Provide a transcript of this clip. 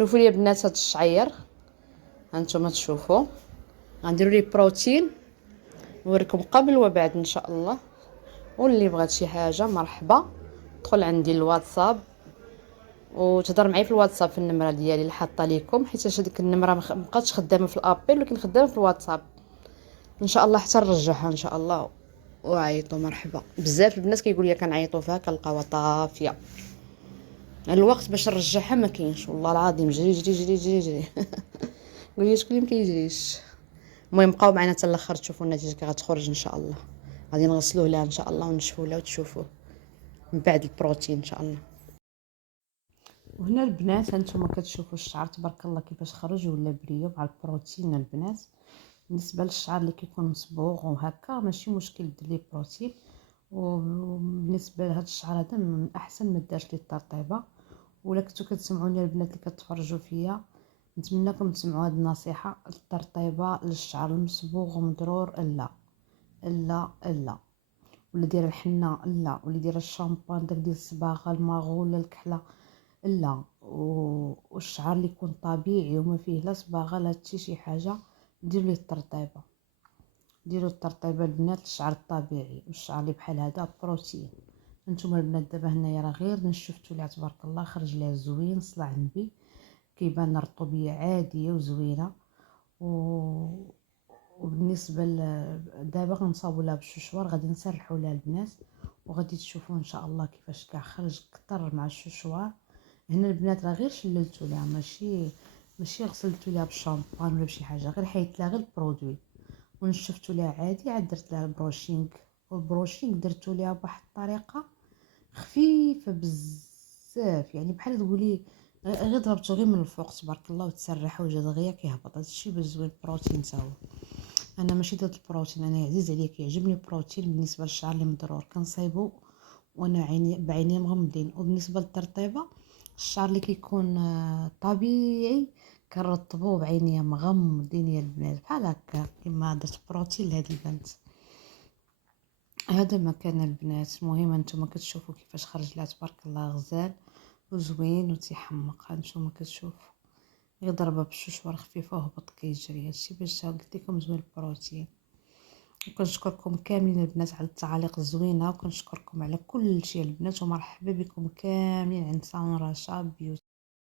شوفوا لي بنات هاد الشعير، هانتوما تشوفوا غنديروا ليه بروتين، نوريكم قبل وبعد ان شاء الله. واللي بغات شي حاجه مرحبا، دخل عندي الواتساب وتهضر معايا في الواتساب في النمره ديالي اللي حاطه لكم، حيت هذيك النمره مابقاتش خدامه في الابل ولكن خدامه في الواتساب ان شاء الله حتى نرجعها ان شاء الله. وعيطوا مرحبا. بزاف البنات كيقول لي كنعيطوا فيها كنلقاوها طافيه، الوقت باش نرجعها ما كاينش والله العظيم. جري جري جري جري جري قول لي شكون اللي ما كيجريش. المهم بقاو معنا حتى الاخر تشوفوا النتيجه كي غتخرج ان شاء الله. غادي نغسلوه لها ان شاء الله ونشفوه لها وتشوفوه من بعد البروتين ان شاء الله. وهنا البنات هانتوما كتشوفوا الشعر تبارك الله كيفاش خرج ولا بريو مع البروتين البنات. بالنسبه للشعر اللي كيكون مصبوغ وهكا ماشي مشكل دير ليه بروتين. وبالنسبه لهذا الشعر هذا من احسن ما دارش ليه الترطيبه. ولا كنتو كتسمعوني البنات اللي كتفرجوا فيا، نتمنىكم تسمعوا هذه النصيحه. الترطيبه للشعر المصبوغ ومضرور لا لا لا، ولا دايره الحنه لا، ولا دايره الشامبان داك ديال الصباغه المغول الكحله لا. والشعر اللي يكون طبيعي وما فيه لا صباغه لا حتى شي حاجه ديروا ليه الترطيبه. ديروا الترطيبه البنات للشعر الطبيعي، والشعر اللي بحال هذا بروتين. انتم البنات دابا هنايا راه غير نشفتوا ليها تبارك الله خرج ليها زوين صلع النبي، كيبان رطوبيه عاديه وزوينه. وبالنسبه دابا غنصاوبوا لها بالشوشوار، غادي نسرحوا لها البنات وغادي تشوفوا ان شاء الله كيفاش خرج كثر مع الشوشوار. هنا البنات راه غير شللتو لها، ماشي غسلتو لها بالشامبان ولا بشي حاجه، غير حيدت لها غير البرودوي ونشفتو لها عادي. عاد درت لها البروشينغ، والبروشينغ درتو لها بواحد الطريقه خفيفه بزاف، يعني بحال تقولي غير ضربتو غير من الفوق تبارك الله وتسرح وجا دغيا كيهبط. هادشي باش زوين البروتين تا هو. انا ماشي ضد البروتين، انا عزيز عليا كيعجبني البروتين. بالنسبه للشعر اللي مضرور كنصايبو وانا بعيني مغمضين. وبالنسبه للترطيبه الشعر اللي كيكون طبيعي كنرطبوه بعينيا مغمضين يا البنات بحال هكا كما درت بروتين لهاد البنت. هذا مكان البنات. المهم انتم كتشوفوا كيفاش خرج لها تبارك الله غزال وزوين وتيحمق. هانتوما كتشوفوا غير ضربه بالشوشوار خفيفه وهبط كيجري. هادشي باش قلت لكم زوين البروتين. وكنشكركم كاملين البنات على التعاليق الزوينه، وكنشكركم على كل شيء البنات، ومرحبا بكم كاملين عند سان رشا بيوت.